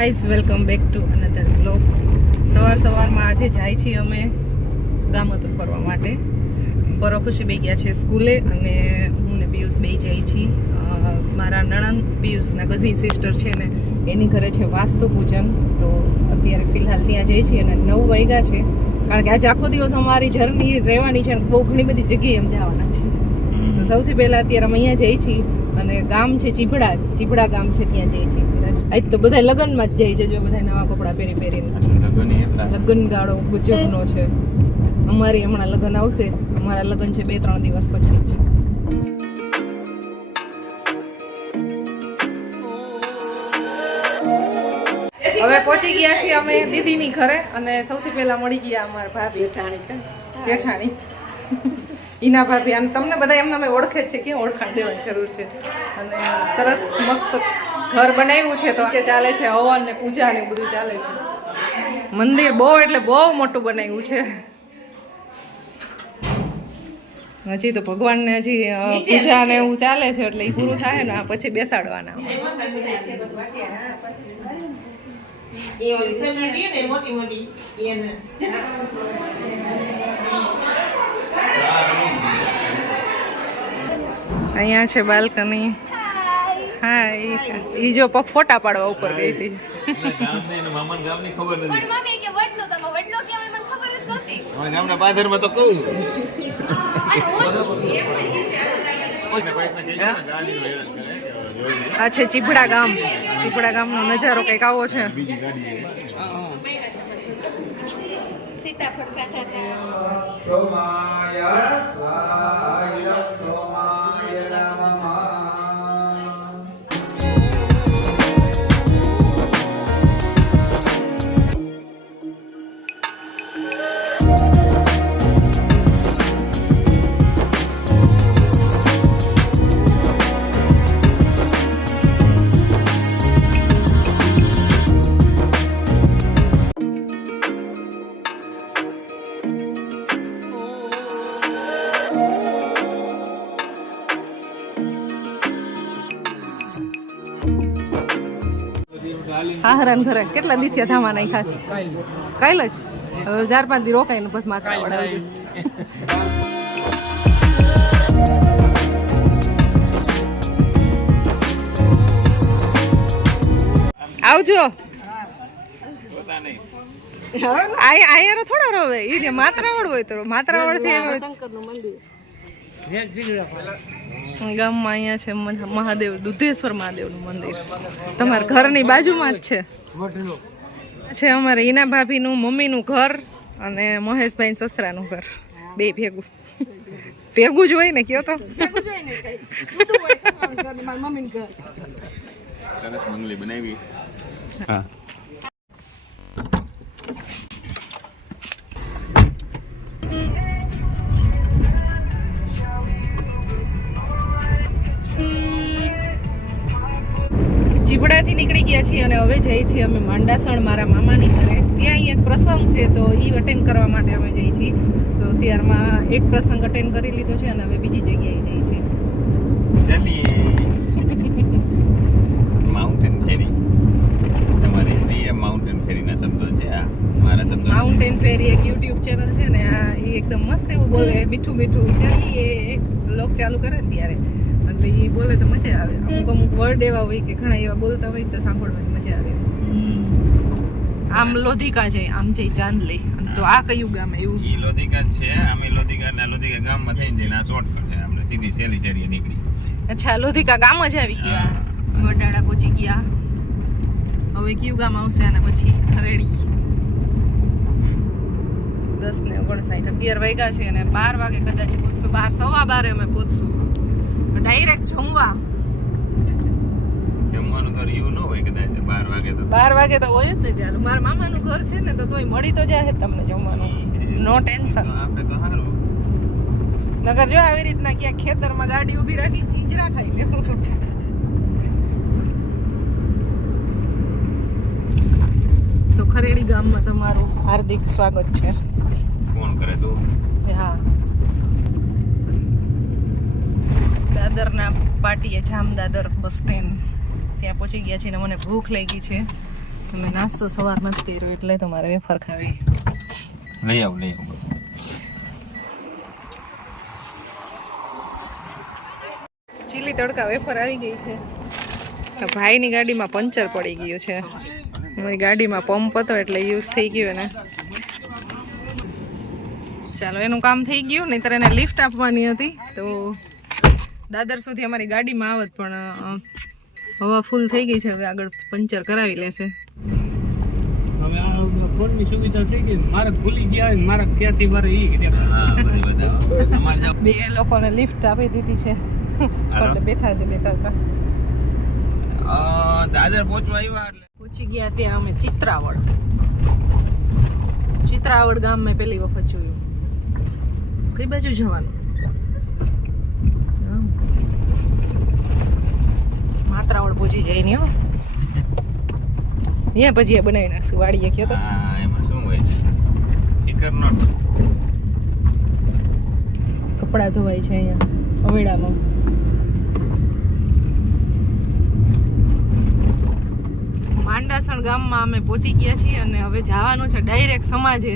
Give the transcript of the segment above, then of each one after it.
Guys welcome back to another blog. સવારમાં આજે જાય છીએ અમે ગામત ફરવા માટે. પરો ખુશી બે ગયા છે સ્કૂલે અને હું ને પિયુષ બે જાય છીએ. મારા નણંદ પિયુષના કઝિન સિસ્ટર છે ને એની ઘરે છે વાસ્તુ પૂજન, તો અત્યારે ફિલહાલ ત્યાં જઈએ છીએ અને 9 વાગ્યા છે. કારણ કે આજે આખો દિવસ અમારી જર્ની રહેવાની છે અને બહુ ઘણી બધી જગ્યાએ એમ જવાના છે. તો સૌથી પહેલાં અત્યારે અમે અહીંયા જઈએ છીએ અને ગામ છે ચીબડા ગામ છે, ત્યાં જઈએ છીએ. આજ તો બધા લગ્નમાં જ જાય છે, જો બધા નવા કપડાં પહેરીને લગ્ન ગાળો ગુજબનો છે. અમારી હમણાં લગ્ન આવશે, અમારા લગ્ન છે 2-3 દિવસ પછી જ. હવે પહોંચી ગયા છીએ અમે દીદીની ઘરે અને સૌથી પહેલા મળી ગયા અમારા ભાભી જેઠાણી ઈના ભાભી. અને તમને બધા એમને અમે ઓળખે જ છે, ક્યાં ઓળખાણ દેવાની જરૂર છે. અને સરસ મસ્ત ઘર બનાવ્યું છે, તો ચાલે છે હવન ને પૂજા ને બધું ચાલે છે. મંદિર બહુ એટલે બહુ મોટું બનાવ્યું છે. હજી તો ભગવાનને હજી પૂજા ને એવું ચાલે છે, એટલે એ પૂરું થાય ને પછી બેસાડવાના. અહીંયા છે બાલ્કની. હાય, ઈ જો ફોટા પાડવા ઉપર ગઈ હતી. આ છે ચીબડા ગામ. ચીબડા ગામનો નજારો કઈક આવો છે. હાહરાન ઘરે કેટલા દી થયા ધામા નહીં ખાસ? કાલ જ. હવે 4-5 દી રોકાઈને બસ માથા પડાવજો. આવજો. આયરો થોડો રોવે, એ માત્રાવડ હોય તો માત્રાવડ થી ગામમાં અહીંયા છે મહાદેવ, દુધેશ્વર મહાદેવનું મંદિર. તમારા ઘરની બાજુમાં જ છે અમારે ઈના ભાભીનું મમ્મીનું ઘર અને મહેશભાઈ સસરાનું ઘર, બે ભેગું જ હોય ને. કયો તો સરસ બંગલી બનાવી. હા, ચીબડાથી નીકળી ગયા છીએ અને હવે જઈએ છીએ અમે માંડાસણ મારા મામાની ઘરે. ત્યાં એક પ્રસંગ છે, તો એ અટેન્ડ કરવા માટે અમે જઈએ છીએ. તો ત્યારમાં એક પ્રસંગ અટેન્ડ કરી લીધો છે અને હવે બીજી જગ્યાએ જઈએ છીએ. માઉન્ટેન ફેરી, તમારે પ્રિય માઉન્ટેન ફેરીના શબ્દો છે આ મારા શબ્દો. માઉન્ટેન ફેરી એક યુટ્યુબ ચેનલ છે ને, આ એ એકદમ મસ્ત એવું બોલે, મીઠું ચાલીએ લોક ચાલુ કરે ને ત્યારે, એટલે એ બોલે તો મજા આવે. અમુક વર્ડ એવા હોય કે ઘણા એવા બોલતા હોય તો સાંભળવાની મજા આવે. આમ લોધિકા છે, આમ છે ચાંદલી. તો આ કયું ગામ એવું? ઈ લોધિકા છે. અમે લોધિકા ગામમાં થઈને જઈને આ શોર્ટકટ છે, આપણે સીધી સેલી શેરીએ નીકળી. અચ્છા, લોધિકા ગામ જ આવી ગયા. વડાળા પહોંચી ગયા. હવે કયું ગામ આવશે આના પછી? ખરેડી. 10:59, 11 વાગ્યા છે અને 12 વાગે કદાચ પહોંચશું. 12:15 અમે પહોંચશું. ડાયરેક્ટ જમવાનું તો રહ્યું ન હોય કદાચ 12 વાગે તો હોય જ ને. ચાલો, મારા મામાનું ઘર છે ને, તો તોય મળી તો જાય તમને જમવાનું, નો ટેન્શન. આપણે તો સારું. નગર જો આવી રીતના ક્યાંક ખેતરમાં ગાડી ઊભી રાખી ચીંજરા ખાઈ લેવું. તો ખરેડી ગામમાં તમારું હાર્દિક સ્વાગત છે. ફોન કરે તો હા, દાદરના પાટીએ, જામદાદર બસ સ્ટેન્ડ ત્યાં પહોંચી ગયા છીએ ને મને ભૂખ લાગી છે. તમે નાસ્તો સવાર નથી કર્યો એટલે તમારે વેફર ખાવી. લઈ આવું. ચીલી તડકા વેફર આવી ગઈ છે. ભાઈની ગાડીમાં પંચર પડી ગયું છે. મારી ગાડીમાં પંપ હતો એટલે યુઝ થઈ ગયો ને. ચાલો એનું કામ થઈ ગયું, નહીંતર એને લિફ્ટ આપવાની હતી તો દાદર સુધી અમારી ગાડીમાં આવત, પણ હવા ફૂલ થઈ ગઈ છે. હવે આગળ પંચર કરાવી લેશે. હવે આ ફોનની સુવિધા થઈ ગઈ. મારે ભૂલી ગયા હોય, મારે ક્યાંથી મારે બે લોકોને લિફ્ટ આપી દીધી છે એટલે બેઠા છે બે કાકા. દાદર પહોંચવા આવ્યા એટલે પહોંચી ગયા ત્યાં અમે ચિત્રાવડ ગામ મેં પહેલી વખત જોયું. કઈ બાજુ જવાનું? માત્રાવડ પહોંચી જાય ને. અહીંયા ભજીયા બનાવી નાખશું વાડીએ. કયો તો એમાં શું હોય છે? ફિકર નોટ. કપડા ધોવાય છે અહીંયા અવેડામાં. માંડાસણ ગામમાં અમે પહોંચી ગયા છીએ અને હવે જવાનું છે ડાયરેક્ટ સમાજે.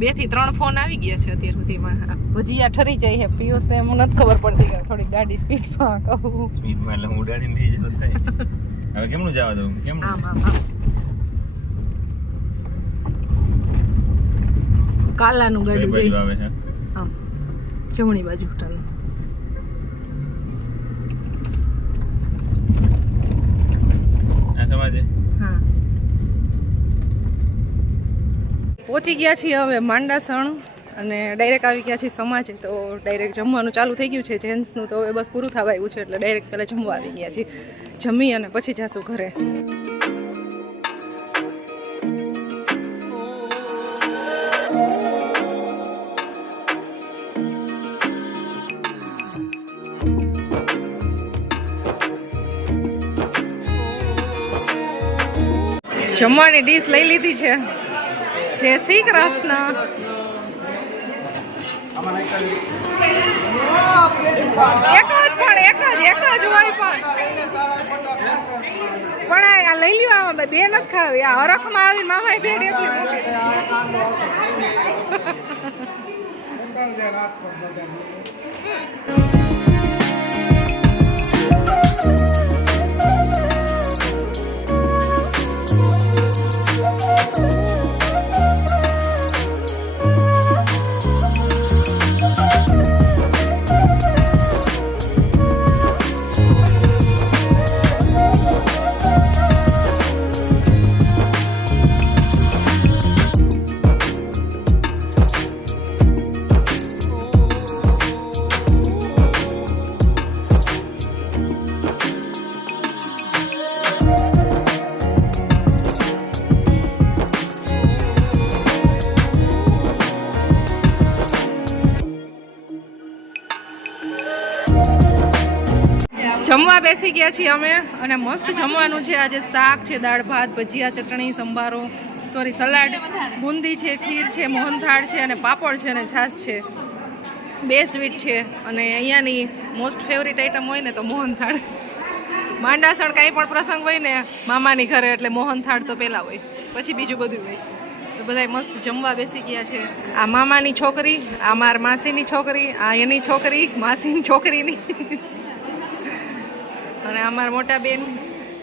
2 થી 3 ફોન આવી ગયા છે અત્યાર સુધીમાં. ભજીયા ઠરી જાય છે. પિયુષને એમ નથી ખબર પડતી કે થોડી ગાડી સ્પીડમાં કહું. સ્પીડમાં એટલે હું ઉડાડીને લઈ જતો થાય. હવે કેમનું જવા દઉં? કેમનું? આમ કાલાનું ગાડું કઈ બાજુ જઈ આવે છે? આમ જમણી બાજુ ટાનું. આ સમાજે હા પહોંચી ગયા છીએ હવે માંડાસણ અને ડાયરેક્ટ આવી ગયા છીએ સમાજે. તો ડાયરેક્ટ જમવાનું ચાલુ થઈ ગયું છે જેન્ટ્સનું. તો હવે બસ પૂરું થવા આવ્યું છે એટલે ડાયરેક્ટ પહેલાં જમવા આવી ગયા છીએ. જમી અને પછી જાશું ઘરે. જમવાની ડીશ લઈ લીધી છે. જય શ્રી કૃષ્ણ. એક જ હોય પણ આ લઈ લ્યો. આમાં બે નથી ખાવી. આ હરખમાં આવી મામા ભેડ એટલી મૂકી. જમવા બેસી ગયા છીએ અમે અને મસ્ત જમવાનું છે. આજે શાક છે, દાળ ભાત, ભજીયા, ચટણી, સંભારો, સલાડ, બુંદી છે, ખીર છે, મોહનથાળ છે અને પાપડ છે અને છાશ છે. 2 સ્વીટ છે અને અહીંયાની મોસ્ટ ફેવરિટ આઈટમ હોય ને તો મોહનથાળ. માંડાસણ કાંઈ પણ પ્રસંગ હોય ને મામાની ઘરે એટલે મોહનથાળ તો પહેલાં હોય, પછી બીજું બધું હોય. તો બધા મસ્ત જમવા બેસી ગયા છે. આ મામાની છોકરી, આ મારા માસીની છોકરી, આ એની છોકરી, માસીની છોકરીની અને અમારા મોટા બેન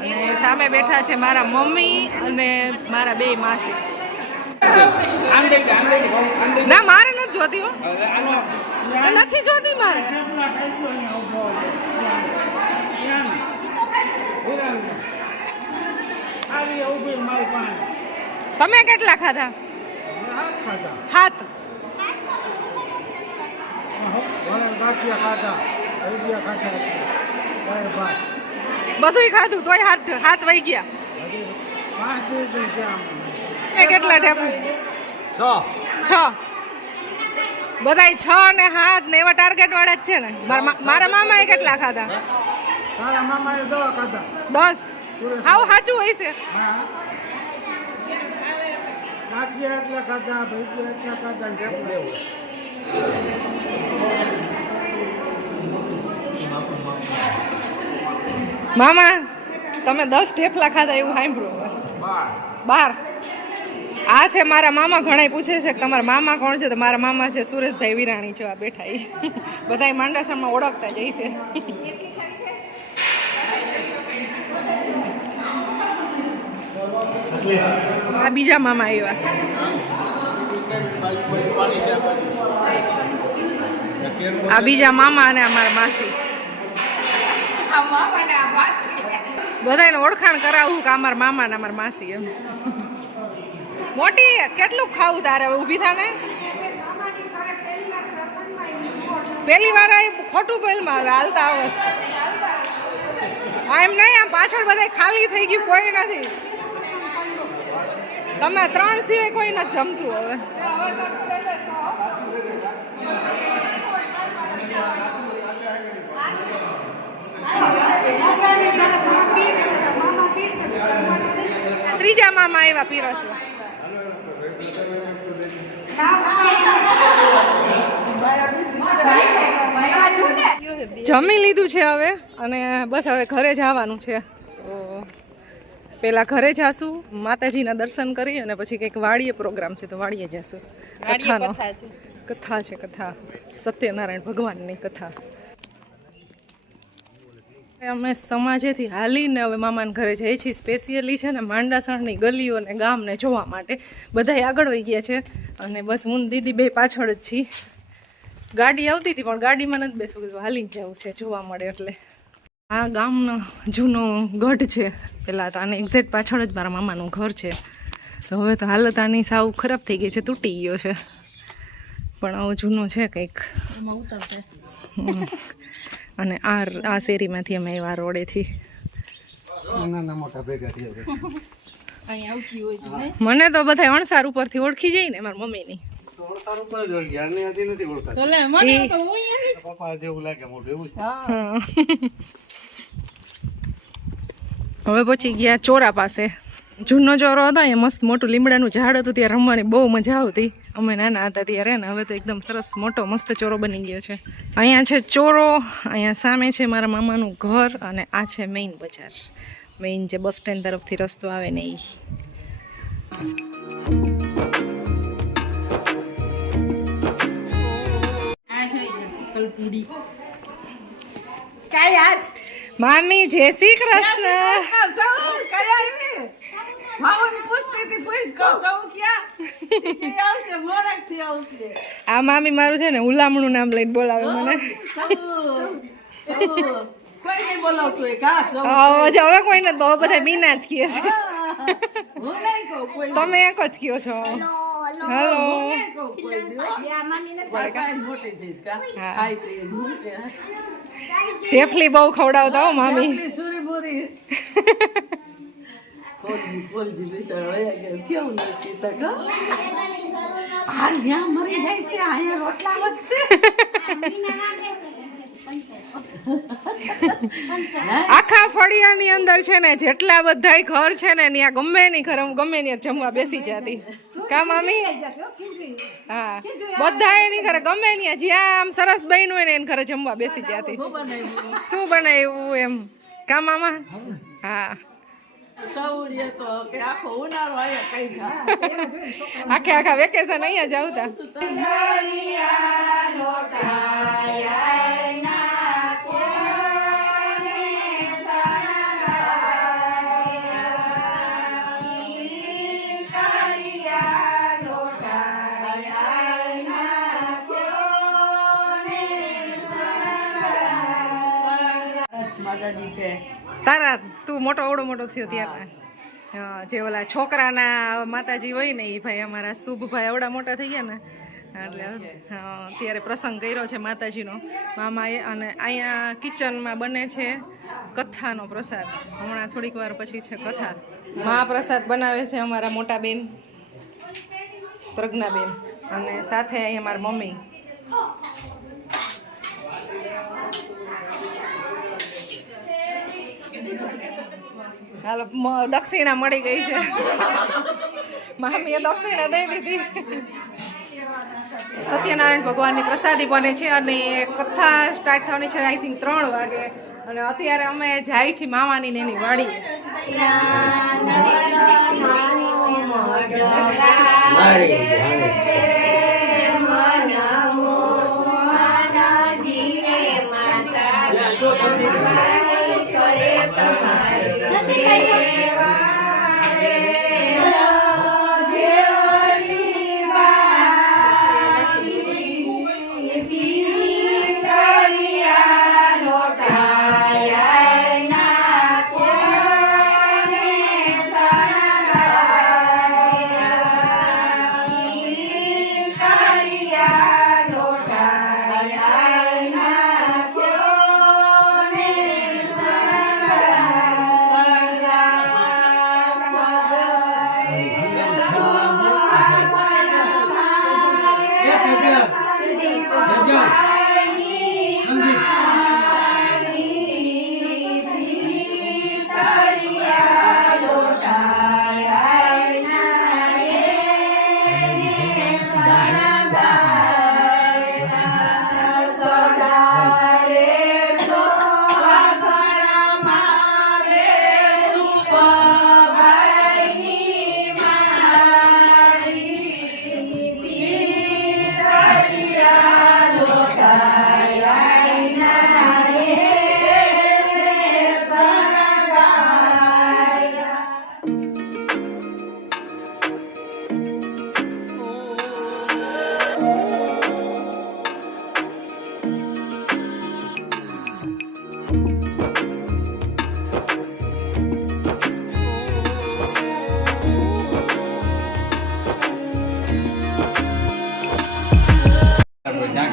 અને સામે બેઠા છે મારા મમ્મી અને મારા 2 માસી. ના મારે નથી જોતી હો, નથી જોતી મારે. તમે કેટલા ખાધા? 7. બધું ખાધું તોય 7 વહી ગયા. કેટલા ટેપ? 6. બધાય 6 ને 7 ને એવા ટાર્ગેટ વાળા જ છે ને. મારા મામાએ કેટલા ખાધા? 10. હાવ સાચું હોય છે. મામા તમે 10 ઢેફલા ખાધા એવું સાંભળ્યું. બાર. આ છે મારા મામા. ઘણા પૂછે છે કે તમારા મામા કોણ છે, તો મારા મામા છે સુરેશભાઈ વિરાણી. જો આ બેઠા એ બધા માંડાસણમાં ઓળખતા જાય છે. આ બીજા મામા આવ્યા. આ બીજા મામા અને અમારા માસી. બધાને ઓળખાણ કરાવું કે અમારા મામા ને અમારા માસી એમ. મોટી કેટલું ખાવું તારે હવે ઊભી થાને? પહેલી વાર ખોટું પહેલમાં આવે હાલતા આવસ. એમ નહીં, આમ પાછળ બધા ખાલી થઈ ગયું, કોઈ નથી. તમે 3 સિવાય કોઈ નથી જમતું હવે. ત્રીજા મામા આવ્યા પીરસવા. જમી લીધું છે હવે અને બસ હવે ઘરે જવાનું છે. તો પેલા ઘરે જાશું, માતાજીના દર્શન કરી અને પછી કંઈક વાડીએ પ્રોગ્રામ છે તો વાડીએ જશું. કથાનો કથા છે, કથા સત્યનારાયણ ભગવાનની કથા. અમે સમાજેથી હાલીને હવે મામાના ઘરે જઈએ છીએ. સ્પેશિયલી છે ને માંડાસણની ગલીઓ અને ગામને જોવા માટે. બધાય આગળ વહી ગયા છે અને બસ હું દીદી બે પાછળ જ છીએ. ગાડી આવતી હતી પણ ગાડીમાં નથી બેસવું, કીધું હાલીને જવું છે જોવા મળે એટલે. આ ગામનો જૂનો ગઢ છે પહેલાં તો, આને એક્ઝેક્ટ પાછળ જ મારા મામાનું ઘર છે. તો હવે તો હાલત આની સાવ ખરાબ થઈ ગઈ છે, તૂટી ગયો છે, પણ આવો જૂનો છે કંઈક. અને આ શેરીમાંથી અમે એવા રોડેથી મને તો બધા અણસાર ઉપરથી ઓળખી જાય ને મારી મમ્મીની. હવે પછી ગયા ચોરા પાસે. જૂનો ચોરો હતો, અહીંયા મસ્ત મોટું લીમડાનું ઝાડ હતું, ત્યાં રમવાની બહુ મજા આવતી અમે નાના હતા ત્યારે ને. હવે તો એકદમ સરસ મોટો મસ્ત ચોરો બની ગયો છે. અહીંયા છે ચોરો, અહીંયા સામે છે મારા મામાનું ઘર અને આ છે મેઇન બજાર. મેઇન જે બસ સ્ટેન્ડ તરફથી રસ્તો આવે ને એ. મામી જય શ્રી કૃષ્ણ. આ મામી મારું છે ને હુલામણું નામ લઈને બોલાવે મને. હવે કોઈ નથી, બહુ બધા બીના જ કહે છે. તમે એક જ કહો છો. હેલો. ઢેફલી બહુ ખવડાવતા હો મામી. આખા ફળિયાની અંદર છે ને જેટલા બધાય ઘર છે ને ત્યાં ગમે ની ઘર ગમે ની જમવા બેસી જતી. કા મામી? હા, બધા એની ઘરે ગમે ની જ્યાં આમ સરસ બન્યું હોય ને એની ઘરે જમવા બેસી જતી. શું બનાવ્યું એમ? કા મામા? હા, આખા વેકેશન અહીંયા જ આવતા. તારા તું મોટો મોટો થયો ત્યારે જે ઓલા છોકરાના માતાજી હોય ને એ ભાઈ અમારા શુભભાઈ આવડા મોટા થઈ ગયા ને એટલે ત્યારે પ્રસંગ કર્યો છે માતાજીનો મામાએ. અને અહીંયા કિચનમાં બને છે કથાનો પ્રસાદ. હમણાં થોડીક વાર પછી છે કથા. મહાપ્રસાદ બનાવે છે અમારા મોટા બેન પ્રજ્ઞાબેન અને સાથે અહીંયા મારા મમ્મી. હાલો, દક્ષિણા મળી ગઈ છે. મામીએ દક્ષિણા દઈ દીધી. સત્યનારાયણ ભગવાનની પ્રસાદી બને છે અને કથા સ્ટાર્ટ થવાની છે આઈ થિંક 3 વાગે. અને અત્યારે અમે જાય છીએ મામાની એની વાડી.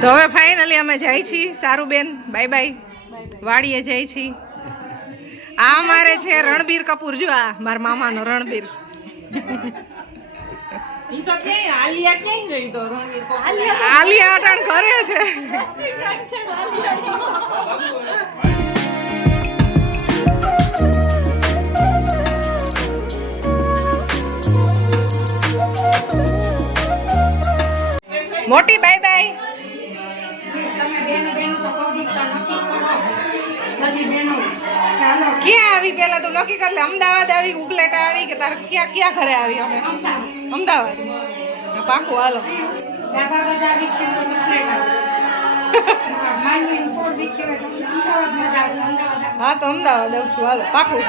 તો હવે ફાઇનલી અમે જાય છીએ. સારું બેન, બાય બાય. વાડીએ જાય છીએ. આ મારે છે રણબીર કપૂર. જો આ મારા મામાનો રણબીર. આલિયા અટાણ કરે છે. મોટી બાય બાય. ક્યાં આવી પેલા તું નક્કી કર લે. અમદાવાદ આવી, ઉપલેટા આવી કે તારે ક્યાં ક્યાં ઘરે આવી? અમે અમદાવાદ. પાકું હાલો. હા તો અમદાવાદ આવશું હાલો પાકું.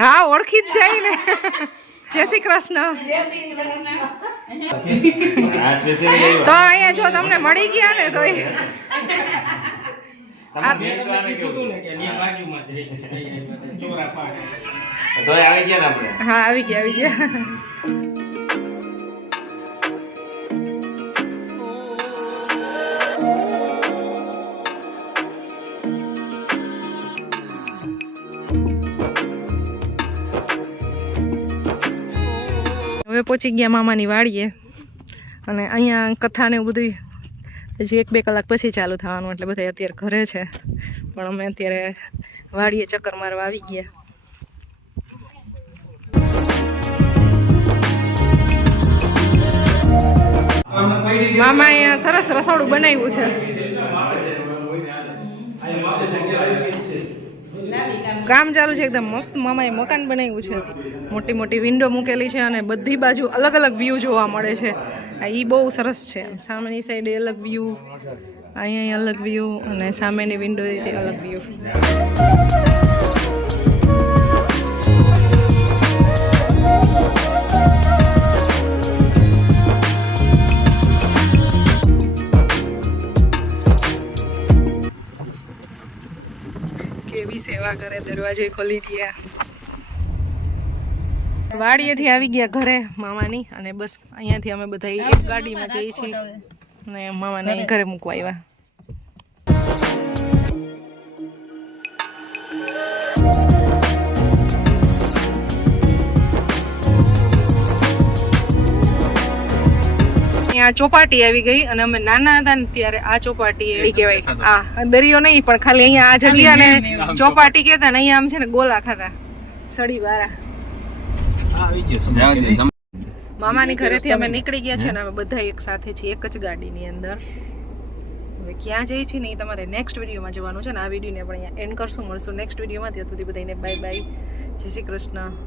હા ઓળખી જ જાય ને. જય શ્રી કૃષ્ણ. તો અહીંયા જો તમને મળી ગયા ને તો હા આવી ગયા. હવે પહોંચી ગયા મામાની વાડીએ અને અહીંયા કથાને એવું બધું હજી 1-2 કલાક પછી ચાલુ થવાનું, એટલે બધા અત્યારે ઘરે છે, પણ અમે અત્યારે વાડીએ ચક્કર મારવા આવી ગયા. મામા અહીંયા સરસ રસોડું બનાવ્યું છે. કામ ચાલુ છે એકદમ મસ્ત. મામાએ મકાન બનાવ્યું છે. મોટી મોટી વિન્ડો મૂકેલી છે અને બધી બાજુ અલગ અલગ વ્યૂ જોવા મળે છે. એ બહુ સરસ છે. સામેની સાઈડે અલગ વ્યૂ, અહીંયા અલગ વ્યૂ અને સામેની વિન્ડોથી અલગ વ્યૂ. કેવી સેવા કરે, દરવાજો ખોલી ગયા. વાડીએથી આવી ગયા ઘરે મામાની, અને બસ અહીંયાથી અમે બધા એક ગાડીમાં જઈએ છીએ અને મામાને અહીં ઘરે મૂકવા આવ્યા. અહીંયા ચોપાટી આવી ગઈ અને અમે નાના હતા ને ત્યારે આ ચોપાટી એ કહેવાય. આ દરિયો નહીં પણ ખાલી અહીંયા આ જગ્યાને ચોપાટી કહેતા ને અહીંયા આમ છે ને ગોલા ખાતા. સડી વાળા આવી ગયો જવા દે, મામાની ઘરેથી અમે નીકળી ગયા છે ને અમે બધા એક સાથે છીએ એક જ ગાડીની અંદર. હવે ક્યાં જઈએ છીએ ને એ તમારે નેક્સ્ટ વિડીયોમાં જોવાનું છે ને આ વિડીયોને આપણે અહીંયા એન્ડ કરશું. મળશું નેક્સ્ટ વિડીયોમાં. ત્યાં સુધી બધાને બાય બાય, જય શ્રી કૃષ્ણ.